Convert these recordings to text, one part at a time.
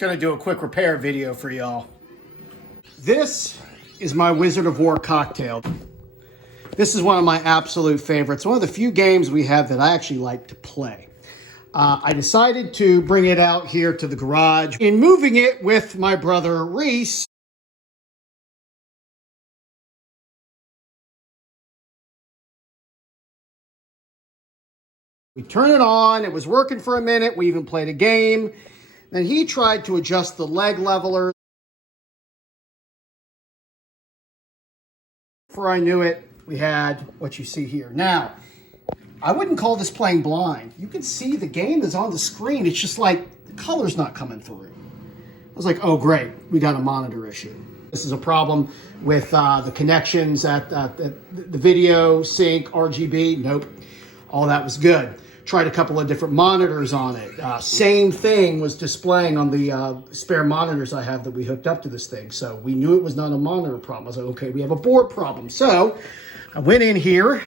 Gonna do a quick repair video for y'all. This is my Wizard of Wor cocktail. This is one of my absolute favorites. One of the few games we have that I actually like to play. I decided to bring it out here to the garage. In moving it with my brother Reese, we turned it on. It was working for a minute. We even played a game. Then he tried to adjust the leg leveler. Before I knew it, we had what you see here. Now, I wouldn't call this playing blind. You can see the game is on the screen. It's just like the color's not coming through. I was like, oh, great. We got a monitor issue. This is a problem with the connections at the video sync, RGB. Nope. All that was good. Tried a couple of different monitors on it. Same thing was displaying on the spare monitors I have that we hooked up to this thing. So we knew it was not a monitor problem. I was like, okay, we have a board problem. So I went in here.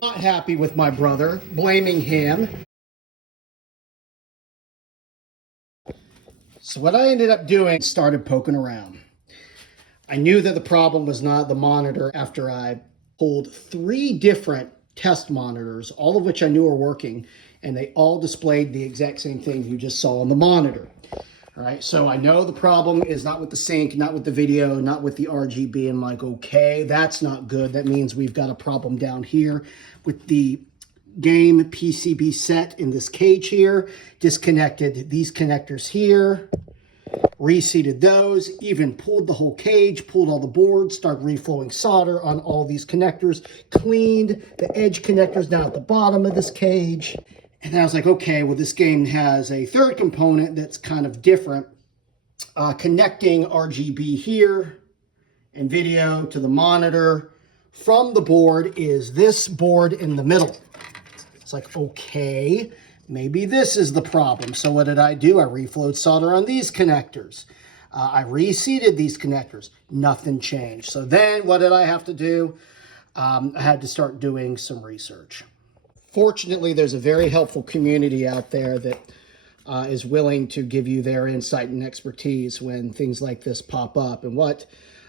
Not happy with my brother, blaming him. So what I ended up doing, started poking around. I knew that the problem was not the monitor after I pulled 3 different test monitors, all of which I knew were working, and they all displayed the exact same thing you just saw on the monitor. All right, so I know the problem is not with the sync, not with the video, not with the RGB. I'm like, okay, that's not good. That means we've got a problem down here with the game PCB set in this cage here. Disconnected these connectors here, reseated those, even pulled the whole cage, pulled all the boards, started reflowing solder on all these connectors, cleaned the edge connectors down at the bottom of this cage. And then I was like, okay, well, this game has a third component that's kind of different. Connecting RGB here and video to the monitor from the board is this board in the middle. It's like, okay, maybe this is the problem. So what did I do? I reflowed solder on these connectors. I reseated these connectors. Nothing changed. So then what did I have to do? I had to start doing some research. Fortunately, there's a very helpful community out there that is willing to give you their insight and expertise when things like this pop up. And what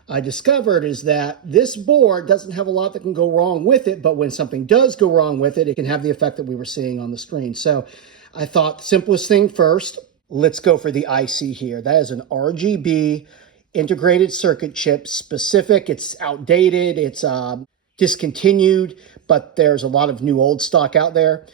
I discovered is that this board doesn't have a lot that can go wrong with it, but when something does go wrong with it, it can have the effect that we were seeing on the screen. So I thought the simplest thing first, let's go for the IC here. That is an RGB integrated circuit chip specific. It's outdated. It's discontinued, but there's a lot of new old stock out there.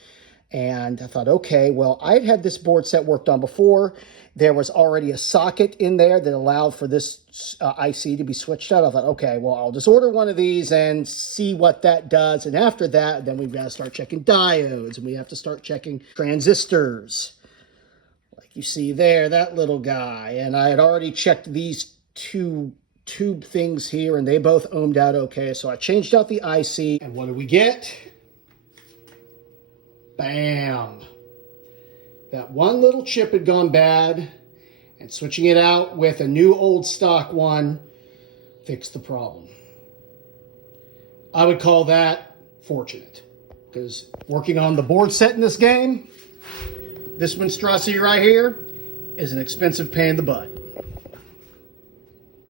And I thought, okay, well, I'd had this board set worked on before. There was already a socket in there that allowed for this IC to be switched out. I thought, okay, well, I'll just order one of these and see what that does. And after that, then we've got to start checking diodes, and we have to start checking transistors. Like you see there, that little guy. And I had already checked these 2 tube things here, and they both ohmed out okay. So I changed out the IC, and what do we get? Bam! That one little chip had gone bad, and switching it out with a new old stock one fixed the problem. I would call that fortunate, because working on the board set in this game, this monstrosity right here is an expensive pain in the butt.